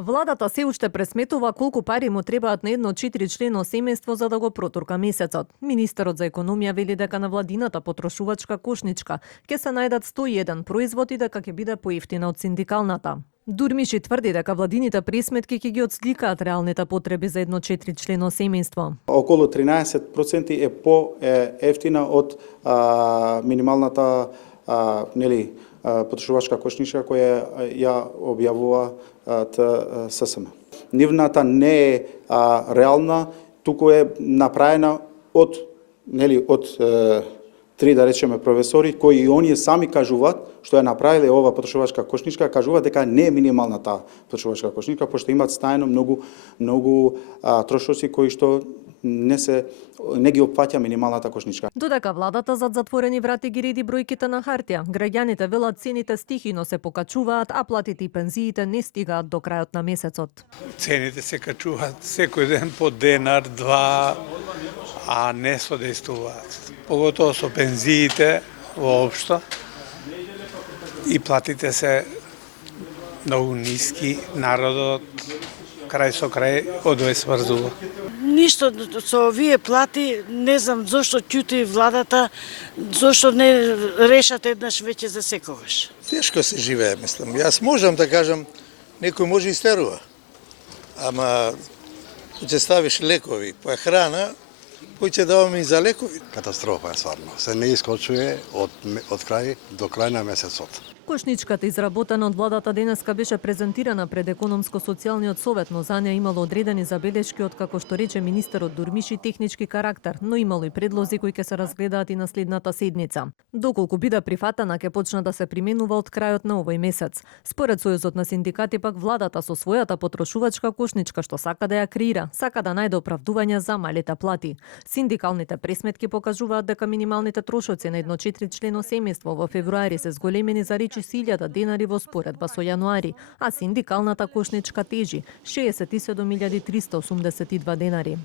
Владата се уште пресметува колку пари му требаат на едно 4-члено семејство за да го протурка месецот. Министерот за економија вели дека на владината потрошувачка кошничка ќе се најдат 101 производи и дека ќе биде поевтина од синдикалната. Дурмиши тврди дека владините пресметки ќе ги отсликаат реалните потреби за едно 4-члено семејство. Околу 13% е по-ефтина од минималната потрошувачка кошничка која ја објавува ССМ. Нивната не е реална, туку е направена од три, да речеме, професори кои и оние сами кажуваат што ја направиле ова потрошувачка кошничка, кажуваат дека не е минимална таа потрошувачка кошничка, пошто имаат стајно многу трошоци кои што не ги опфаќа минималната кошничка. Додека владата зад затворени врати ги реди бројките на хартија, граѓаните велат цените стихино се покачуваат, а платите и пензиите не стигаат до крајот на месецот. Цените се качуваат секој ден по денар, два, а не содействуваат. Поготово со пензиите воопшто и платите се многу ниски, народот крај со крај одвај сврзува. Ништо со овие плати, не знам зошто ќути владата, зошто не решат еднаш веќе за секогаш. Тешко се живее, мислам. Јас можам да кажам, некој може истерува. Ама ќе ставиш лекови, па храна, кој ќе даваме и за лекови. Катастрофа е стварно. Се не искочува од крај до крај на месецот. Кошничката изработена од владата денеска беше презентирана пред економско-социјалниот совет, но за неа имало одредени забелешки од, како што рече министерот Дурмиши, технички карактер, но имало и предлози кои ќе се разгледаат и на следната седница. Доколку биде прифатена, ќе почне да се применува од крајот на овој месец. Според Сојузот на синдикати пак владата со својата потрошувачка кошничка што сака да ја креира, сака да најде оправдување за малите плати. Синдикалните пресметки покажуваат дека минималните трошоци на едно 4-члено семејство во февруари се зголемени за речи 1000 денари во споредба со јануари, а синдикалната кошничка тежи 67.382 денари.